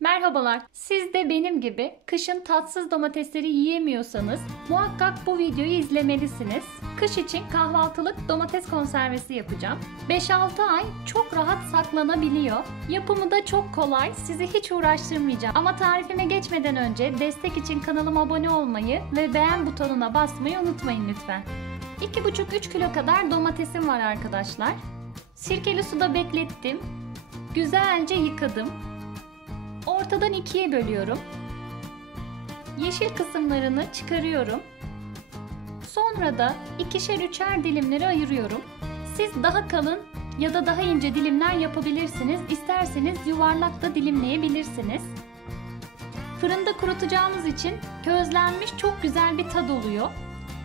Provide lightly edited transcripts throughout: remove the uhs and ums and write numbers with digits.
Merhabalar. Siz de benim gibi kışın tatsız domatesleri yiyemiyorsanız muhakkak bu videoyu izlemelisiniz. Kış için kahvaltılık domates konservesi yapacağım. 5-6 ay çok rahat saklanabiliyor. Yapımı da çok kolay. Sizi hiç uğraştırmayacağım. Ama tarifime geçmeden önce destek için kanalıma abone olmayı ve beğen butonuna basmayı unutmayın lütfen. 2,5-3 kilo kadar domatesim var arkadaşlar. Sirkeli suda beklettim. Güzelce yıkadım. Ortadan ikiye bölüyorum. Yeşil kısımlarını çıkarıyorum. Sonra da ikişer üçer dilimleri ayırıyorum. Siz daha kalın ya da daha ince dilimler yapabilirsiniz. İsterseniz yuvarlak da dilimleyebilirsiniz. Fırında kurutacağımız için közlenmiş çok güzel bir tad oluyor.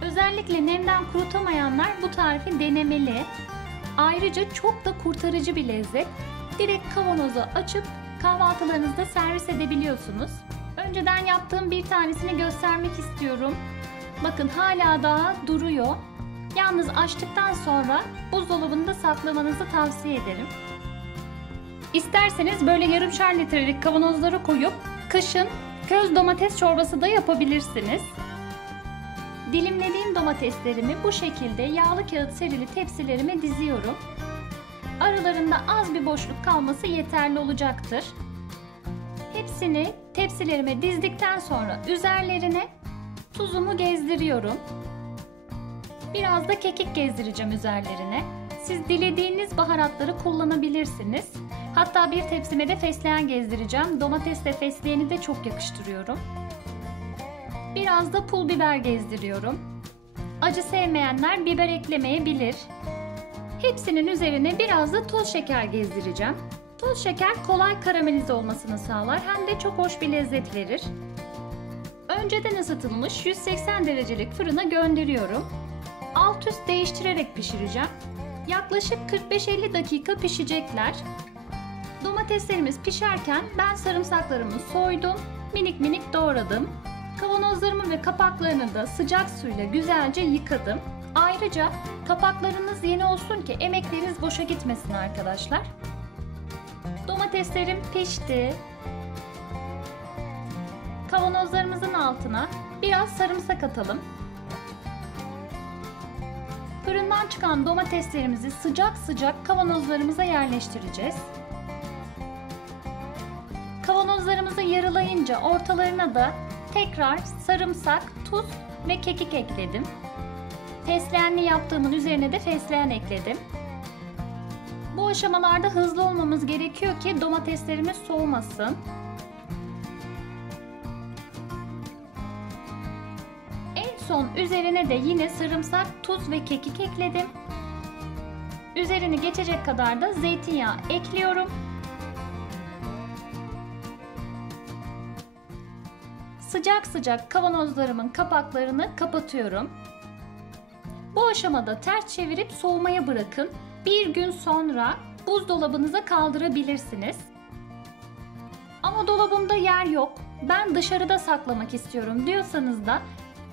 Özellikle nemden kurutamayanlar bu tarifi denemeli. Ayrıca çok da kurtarıcı bir lezzet. Direkt kavanoza açıp kahvaltılarınızda servis edebiliyorsunuz. Önceden yaptığım bir tanesini göstermek istiyorum. Bakın hala daha duruyor. Yalnız açtıktan sonra buzdolabında saklamanızı tavsiye ederim. İsterseniz böyle yarımşar litrelik kavanozlara koyup kışın köz domates çorbası da yapabilirsiniz. Dilimlediğim domateslerimi bu şekilde yağlı kağıt serili tepsilerime diziyorum. Aralarında az bir boşluk kalması yeterli olacaktır. Hepsini tepsilerime dizdikten sonra üzerlerine tuzumu gezdiriyorum. Biraz da kekik gezdireceğim üzerlerine. Siz dilediğiniz baharatları kullanabilirsiniz. Hatta bir tepsime de fesleğen gezdireceğim. Domatesle fesleğeni de çok yakıştırıyorum. Biraz da pul biber gezdiriyorum. Acı sevmeyenler biber eklemeyebilir. Hepsinin üzerine biraz da toz şeker gezdireceğim. Toz şeker kolay karamelize olmasını sağlar hem de çok hoş bir lezzet verir. Önceden ısıtılmış 180 derecelik fırına gönderiyorum. Alt üst değiştirerek pişireceğim. Yaklaşık 45-50 dakika pişecekler. Domateslerimiz pişerken ben sarımsaklarımı soydum, minik minik doğradım. Kavanozlarımı ve kapaklarını da sıcak suyla güzelce yıkadım. Ayrıca kapaklarınız yeni olsun ki emekleriniz boşa gitmesin arkadaşlar. Domateslerim pişti. Kavanozlarımızın altına biraz sarımsak atalım. Fırından çıkan domateslerimizi sıcak sıcak kavanozlarımıza yerleştireceğiz. Kavanozlarımızı yarılayınca ortalarına da tekrar sarımsak, tuz ve kekik ekledim. Fesleğenli yaptığımın üzerine de fesleğen ekledim. Bu aşamalarda hızlı olmamız gerekiyor ki domateslerimiz soğumasın. En son üzerine de yine sarımsak, tuz ve kekik ekledim. Üzerini geçecek kadar da zeytinyağı ekliyorum. Sıcak sıcak kavanozlarımın kapaklarını kapatıyorum. Bu aşamada ters çevirip soğumaya bırakın. Bir gün sonra buzdolabınıza kaldırabilirsiniz. Ama dolabımda yer yok, ben dışarıda saklamak istiyorum diyorsanız da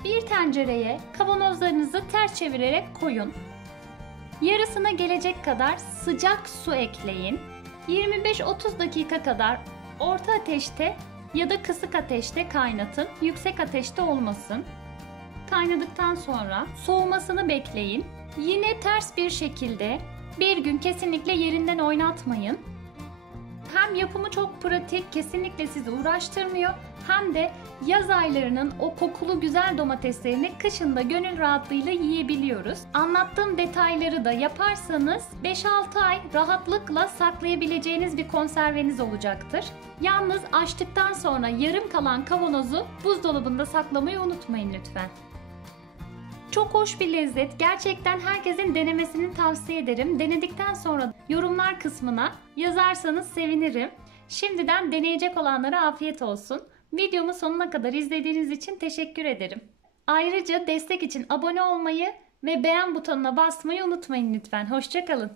bir tencereye kavanozlarınızı ters çevirerek koyun. Yarısına gelecek kadar sıcak su ekleyin. 25-30 dakika kadar orta ateşte ya da kısık ateşte kaynatın. Yüksek ateşte olmasın. Kaynadıktan sonra soğumasını bekleyin. Yine ters bir şekilde bir gün kesinlikle yerinden oynatmayın. Hem yapımı çok pratik, kesinlikle sizi uğraştırmıyor, hem de yaz aylarının o kokulu güzel domateslerini kışında gönül rahatlığıyla yiyebiliyoruz. Anlattığım detayları da yaparsanız 5-6 ay rahatlıkla saklayabileceğiniz bir konserveniz olacaktır. Yalnız açtıktan sonra yarım kalan kavanozu buzdolabında saklamayı unutmayın lütfen. Çok hoş bir lezzet. Gerçekten herkesin denemesini tavsiye ederim. Denedikten sonra yorumlar kısmına yazarsanız sevinirim. Şimdiden deneyecek olanlara afiyet olsun. Videomu sonuna kadar izlediğiniz için teşekkür ederim. Ayrıca destek için abone olmayı ve beğen butonuna basmayı unutmayın lütfen. Hoşça kalın.